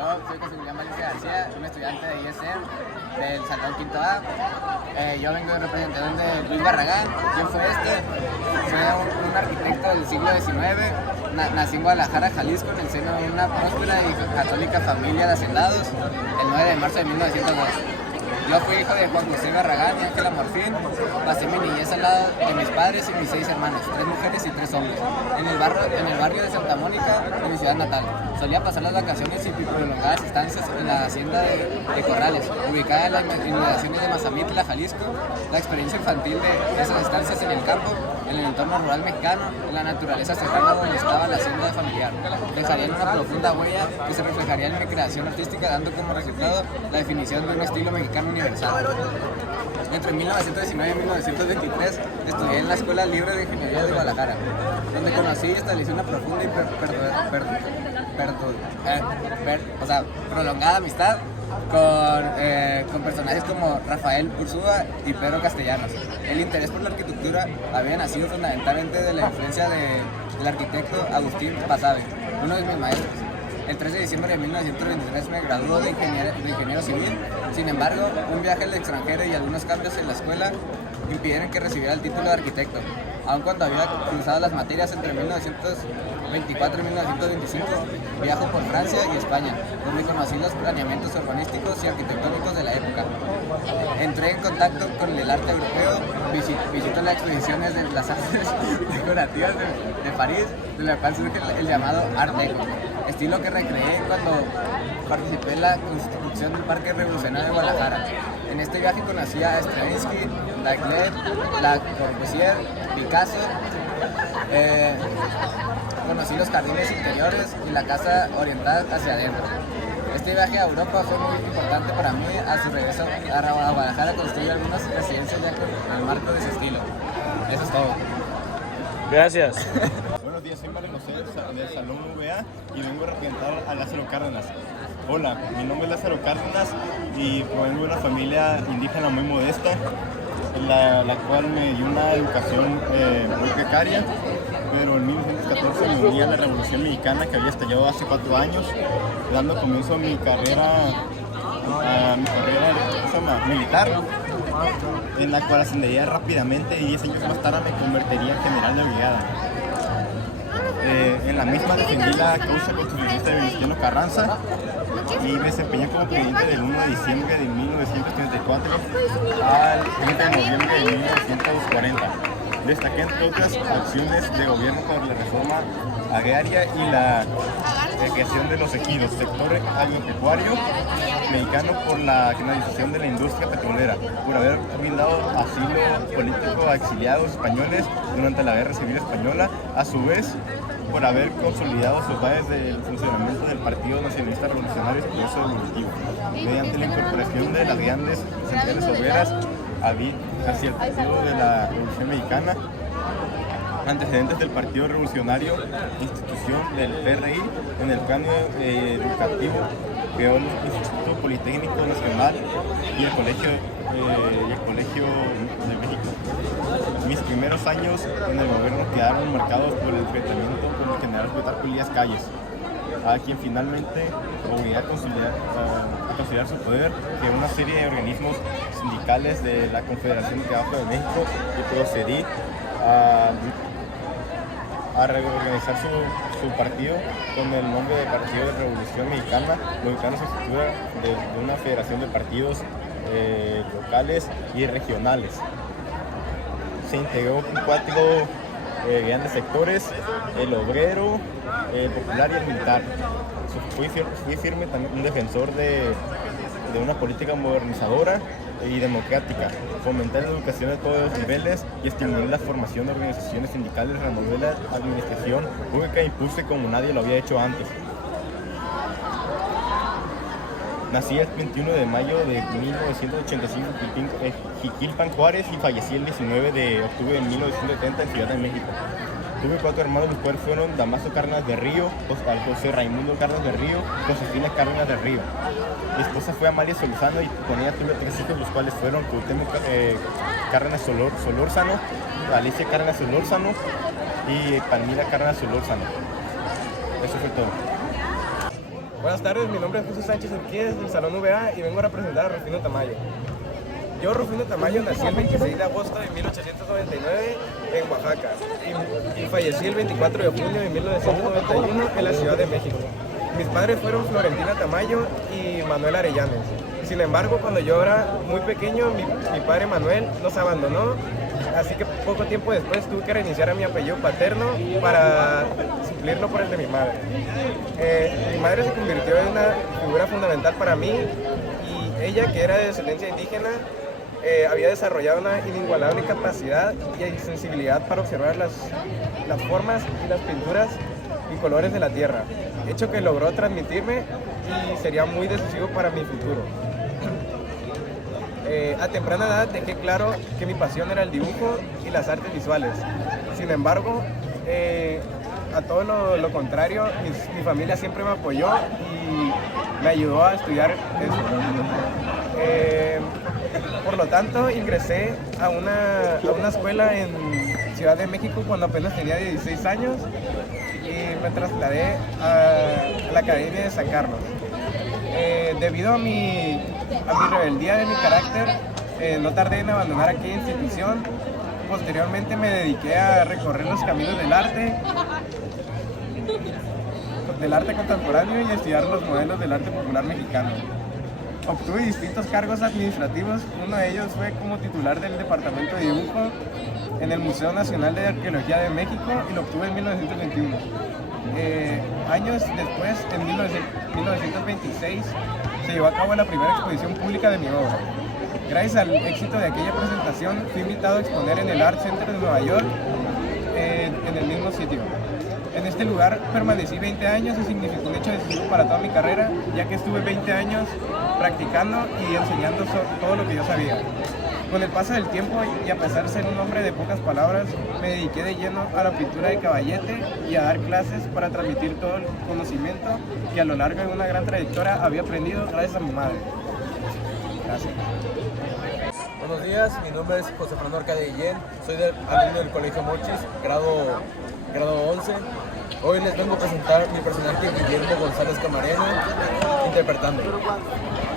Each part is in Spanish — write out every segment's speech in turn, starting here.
Yo soy José Julián Valencia García, un estudiante de ISM del Salón Quinto A. Yo vengo de representación de Luis Barragán. ¿Quién fue este? Fue un arquitecto del siglo XIX. Nació en Guadalajara, Jalisco, en el seno de una próspera y católica familia de hacendados, el 9 de marzo de 1902. Yo fui hijo de Juan José Barragán y Ángela Morfín. Pasé mi niñez al lado de mis padres y mis 6 hermanos, 3 mujeres y 3 hombres, en el barrio de Santa Mónica, de mi ciudad natal. Solía pasar las vacaciones y prolongadas estancias en la hacienda de Corrales, ubicada en las inmediaciones de Mazamitla, Jalisco. La experiencia infantil de esas estancias en el campo, en el entorno rural mexicano, en la naturaleza cercana donde estaba la hacienda familiar, dejaría en una profunda huella que se reflejaría en mi creación artística, dando como resultado la definición de un estilo mexicano universal. Entre 1919 y 1923 estudié en la Escuela Libre de Ingeniería de Guadalajara, donde conocí y establecí una profunda y prolongada amistad con personajes como Rafael Ursúa y Pedro Castellanos. El interés por la arquitectura había nacido fundamentalmente de la influencia del arquitecto Agustín Basabe, uno de mis maestros. El 3 de diciembre de 1923 me graduó de ingeniero civil. Sin embargo, un viaje al extranjero y algunos cambios en la escuela impidieron que recibiera el título de arquitecto. Aun cuando había cursado las materias entre 1924 y 1925, viajó por Francia y España, donde conocí los planeamientos urbanísticos y arquitectónicos de la época. Entré en contacto con el arte europeo, visito las exposiciones de las artes decorativas de París, de la cual surge el llamado Art Deco, estilo que recreé cuando participé en la construcción del Parque Revolucionario de Guadalajara. En este viaje conocí a Stravinsky, Daclet, Le Corbusier, Picasso, conocí los jardines interiores y la casa orientada hacia adentro. Este viaje a Europa fue muy importante para mí. A su regreso a Guadalajara construí algunas residencias ya con el marco de ese estilo. Eso es todo. Gracias. Buenos días, soy Mario José del Salón VA y vengo a representar a Lázaro Cárdenas. Hola, mi nombre es Lázaro Cárdenas y provengo de una familia indígena muy modesta, la cual me dio una educación muy precaria, pero en 1914 me uní a la Revolución Mexicana que había estallado hace 4 años, dando comienzo a mi carrera militar, en la cual ascendería rápidamente y 10 años más tarde me convertiría en general de brigada. En la misma defendí la causa constitucionalista de Venustiano Carranza y me desempeñé como presidente del 1 de diciembre de 1934 al 30 de noviembre de 1940. Destaqué entre otras acciones de gobierno por la reforma agraria y la creación de los ejidos, sector agropecuario mexicano, por la canalización de la industria petrolera, por haber brindado asilo político a exiliados españoles durante la Guerra Civil Española, a su vez por haber consolidado sus bases del funcionamiento del Partido Nacionalista Revolucionario Expreso Evolutivo, mediante la incorporación de las grandes centrales obreras hacia el Partido de la Revolución Mexicana, antecedentes del Partido Revolucionario, institución del PRI en el plano educativo, creó el Instituto Politécnico Nacional y el Colegio de México. Mis primeros años en el gobierno quedaron marcados por el enfrentamiento con el general Plutarco Elías Calles, a quien finalmente obligó a consolidar su poder, que una serie de organismos sindicales de la Confederación de Trabajo de México, y procedí a reorganizar su partido con el nombre de Partido de Revolución Mexicana, ubicando su estructura de una federación de partidos locales y regionales. Se integró en 4 grandes sectores: el obrero, el popular y el militar. Fui firme también un defensor de una política modernizadora y democrática, fomentar la educación de todos los niveles y estimular la formación de organizaciones sindicales, renové la administración pública e impulse como nadie lo había hecho antes. Nací el 21 de mayo de 1985 en Jiquilpan, Juárez, y fallecí el 19 de octubre de 1970 en Ciudad de México. Tuve 4 hermanos, los cuales fueron Damaso Cárdenas de Río, José Raimundo Cárdenas de Río, Josefina Cárdenas de Río. Mi esposa fue Amalia Solórzano y con ella tuve 3 hijos, los cuales fueron Cuauhtémoc Cárdenas Solórzano, Alicia Cárdenas Solórzano y Palmira Cárdenas Solórzano. Eso fue todo. Buenas tardes, mi nombre es José Sánchez Enríquez del Salón VA y vengo a representar a Rufino Tamayo. Yo, Rufino Tamayo, nací el 26 de agosto de 1899 en Oaxaca y fallecí el 24 de junio de 1991 en la Ciudad de México. Mis padres fueron Florentina Tamayo y Manuel Arellanes. Sin embargo, cuando yo era muy pequeño, mi padre Manuel nos abandonó, así que poco tiempo después tuve que reiniciar a mi apellido paterno para suplirlo por el de mi madre. Mi madre se convirtió en una figura fundamental para mí y ella, que era de descendencia indígena, había desarrollado una inigualable capacidad y sensibilidad para observar las formas y las pinturas y colores de la tierra, hecho que logró transmitirme y sería muy decisivo para mi futuro. A temprana edad dejé claro que mi pasión era el dibujo y las artes visuales. Sin embargo, a todo lo contrario, mi familia siempre me apoyó y me ayudó a estudiar eso. Por lo tanto, ingresé a una escuela en Ciudad de México cuando apenas tenía 16 años y me trasladé a la Academia de San Carlos. Debido a mi rebeldía de mi carácter, no tardé en abandonar aquella institución. Posteriormente me dediqué a recorrer los caminos del arte contemporáneo y a estudiar los modelos del arte popular mexicano. Obtuve distintos cargos administrativos, uno de ellos fue como titular del Departamento de Dibujo en el Museo Nacional de Arqueología de México y lo obtuve en 1921. Años después, en 1926, se llevó a cabo la primera exposición pública de mi obra. Gracias al éxito de aquella presentación, fui invitado a exponer en el Art Center de Nueva York, en el mismo sitio. En este lugar permanecí 20 años y significó un hecho decisivo para toda mi carrera, ya que estuve 20 años practicando y enseñando todo lo que yo sabía. Con el paso del tiempo y a pesar de ser un hombre de pocas palabras, me dediqué de lleno a la pintura de caballete y a dar clases para transmitir todo el conocimiento que a lo largo de una gran trayectoria había aprendido gracias a mi madre. Gracias. Buenos días, mi nombre es José Fernando Arcadia Guillén, soy alumno del Colegio Mochis, grado 11. Hoy les vengo a presentar mi personaje Guillermo González Camarena, interpretando.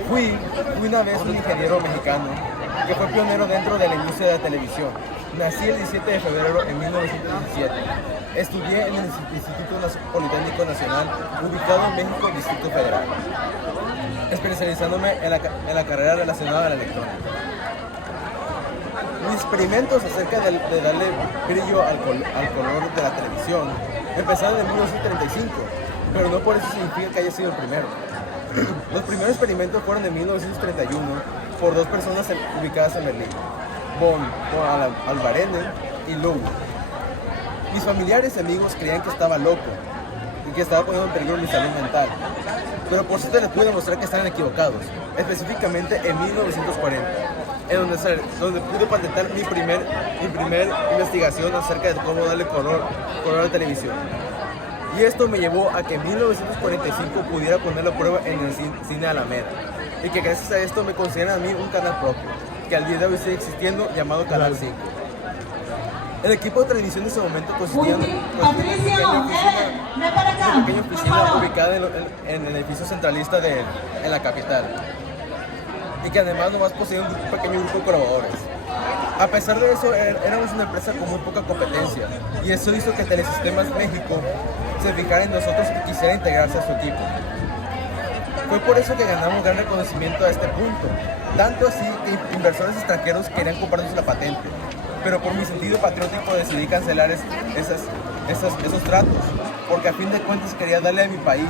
Fui una vez un ingeniero mexicano que fue pionero dentro de la industria de la televisión. Nací el 17 de febrero en 1917. Estudié en el Instituto Politécnico Nacional, ubicado en México, Distrito Federal, especializándome en la carrera relacionada a la electrónica. Mis experimentos acerca de darle brillo al color de la televisión empezaron en 1935, pero no por eso significa que haya sido el primero. Los primeros experimentos fueron en 1931 por dos personas ubicadas en Berlín, von Alvarenne y Lowe. Mis familiares y amigos creían que estaba loco y que estaba poniendo en peligro mi salud mental, pero por suerte les pude demostrar que estaban equivocados, específicamente en 1940. En donde pude patentar mi primer investigación acerca de cómo darle color a la televisión. Y esto me llevó a que en 1945 pudiera ponerlo a prueba en el cine Alameda. Y que gracias a esto me consideran a mí un canal propio, que al día de hoy sigue existiendo, llamado Canal 5. El equipo de transmisión de ese momento consistía en una pequeña oficina ubicada en el edificio centralista en la capital, y que además nomás poseía un pequeño grupo de colaboradores. A pesar de eso, éramos una empresa con muy poca competencia, y eso hizo que Telesistemas México se fijara en nosotros y quisiera integrarse a su equipo. Fue por eso que ganamos gran reconocimiento a este punto, tanto así que inversores extranjeros querían comprarnos la patente, pero por mi sentido patriótico decidí cancelar esos tratos, porque a fin de cuentas quería darle a mi país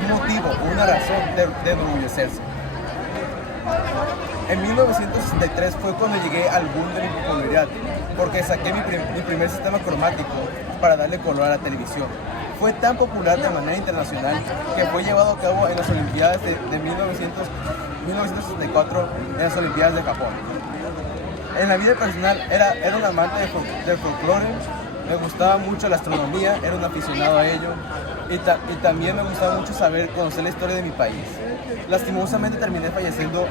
un motivo, una razón de enorgullecerse. En 1963 fue cuando llegué al boom de mi popularidad, porque saqué mi primer sistema cromático para darle color a la televisión. Fue tan popular de manera internacional que fue llevado a cabo en las Olimpiadas de 1964 en las Olimpiadas de Japón. En la vida personal era un amante del folclore, me gustaba mucho la astronomía, era un aficionado a ello y también me gustaba mucho conocer la historia de mi país. Lastimosamente terminé falleciendo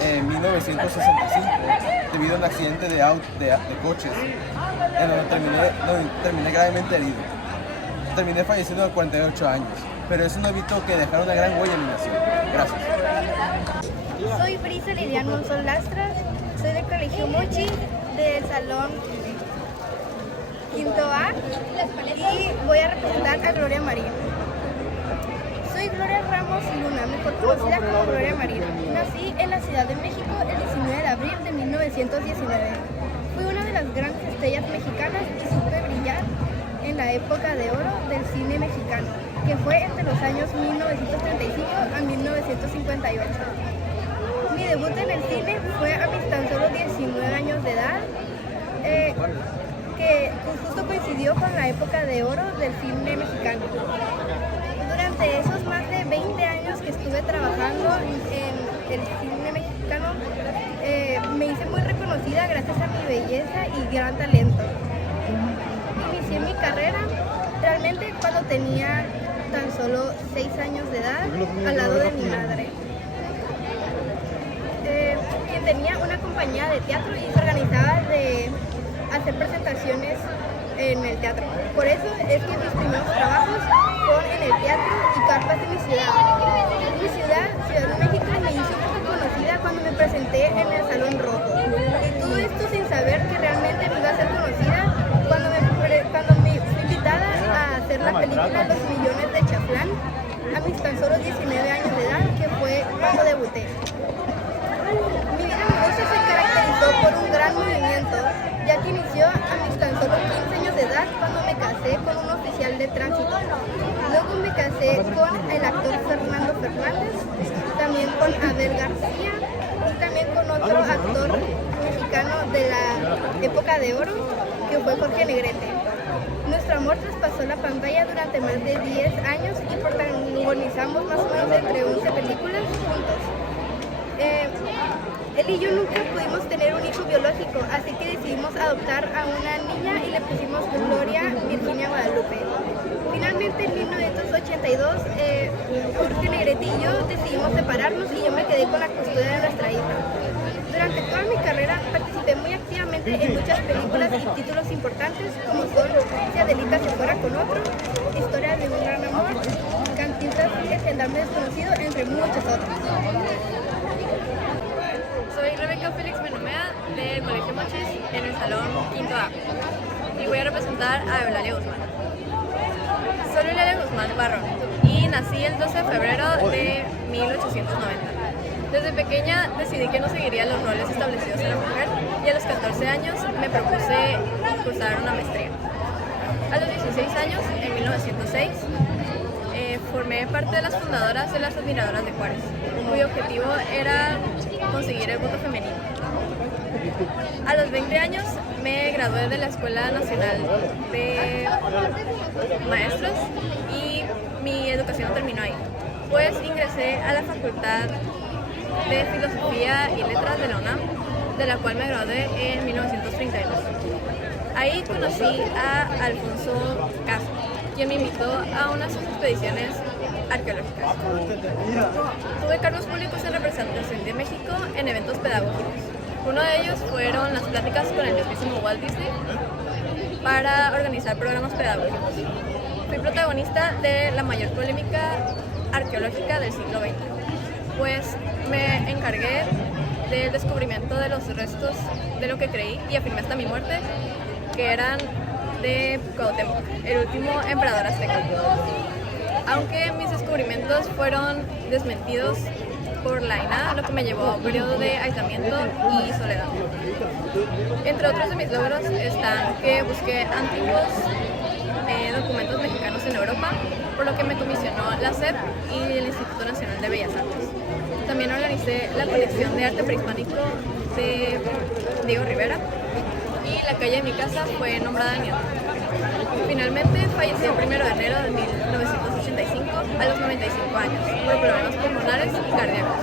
en 1965 debido a un accidente de coches en donde terminé gravemente herido. Terminé falleciendo a los 48 años. pero eso no evitó que dejara una gran huella en mi nación. Gracias. Soy Brisa Lilian Monzón Lastras, soy del Colegio Mochi, del Salón Quinto A, y voy a representar a Gloria Marín. Soy Gloria Ramos Luna, mejor conocida como Gloria Marín. Nací en la Ciudad de México el 19 de abril de 1919. Fui una de las grandes estrellas mexicanas y supe brillar en la época de oro del cine mexicano, que fue entre los años 1935 a 1958. Mi debut en el cine fue a mis tan solo 19 años de edad, que justo coincidió con la época de oro del cine mexicano. Durante esos más de 20 años que estuve trabajando en el cine mexicano, me hice muy reconocida gracias a mi belleza y gran talento. Inicié mi carrera realmente cuando tenía tan solo 6 años de edad, al lado de mi madre, quien tenía una compañía de teatro y se organizaba de hacer presentaciones en el teatro. Por eso es que mis primeros trabajos fueron en el teatro y carpas de mi ciudad. Mi ciudad, Ciudad de México, me hizo muy conocida cuando me presenté en el Salón Rojo. Y todo esto sin saber que realmente me iba a ser conocida cuando me fui invitada a hacer la película Los Millones de Chaflán a mis tan solo 19 años de edad, que fue cuando debuté. Mi vida amorosa se caracterizó por un gran movimiento, ya que inició a mis tan solo 15 años de edad cuando me casé con un oficial de tránsito. Luego me casé con el actor Fernando Fernández, también con Abel García y también con otro actor mexicano de la época de oro, que fue Jorge Negrete. Nuestro amor traspasó la pantalla durante más de 10 años y protagonizamos más o menos entre 11 películas juntos. Él y yo nunca pudimos tener un hijo biológico, así que decidimos adoptar a una niña y le pusimos Gloria Virginia Guadalupe. Finalmente, en 1982, Jorge Negrete y yo decidimos separarnos y yo me quedé con la custodia de nuestra hija. Durante toda mi carrera participé muy activamente en muchas películas y títulos importantes, como son Si Adelita se fuera con otro, Historia de un gran amor, Cantinflas y El gendarme desconocido, entre muchos otros. Soy Rebeca Félix Menomea del Colegio Mochis en el Salón Quinto A y voy a representar a Eulalia Guzmán. Soy Eulalia Guzmán Barrón y nací el 12 de febrero de 1890. Desde pequeña decidí que no seguiría los roles establecidos en la mujer y a los 14 años me propuse cursar una maestría. A los 16 años, en 1906, formé parte de las fundadoras de las Admiradoras de Juárez, cuyo objetivo era conseguir el voto femenino. A los 20 años me gradué de la Escuela Nacional de Maestros y mi educación terminó ahí, pues ingresé a la Facultad de Filosofía y Letras de la UNAM, de la cual me gradué en 1932. Ahí conocí a Alfonso Caso, quien me invitó a unas expediciones arqueológicas. Tuve cargos públicos en representación de México en eventos pedagógicos. Uno de ellos fueron las pláticas con el mismísimo Walt Disney para organizar programas pedagógicos. Fui protagonista de la mayor polémica arqueológica del siglo XX, pues me encargué del descubrimiento de los restos de lo que creí y afirmé hasta mi muerte que eran de Cuauhtémoc, el último emperador azteca. Aunque mis descubrimientos fueron desmentidos por la INAH, lo que me llevó a un periodo de aislamiento y soledad. Entre otros de mis logros están que busqué antiguos documentos mexicanos en Europa, por lo que me comisionó la SEP y el Instituto Nacional de Bellas Artes. También organicé la colección de arte prehispánico de Diego Rivera y la calle de mi casa fue nombrada en mi honor. Finalmente fallecí el 1 de enero de 1985 a los 95 años por problemas pulmonares y cardíacos.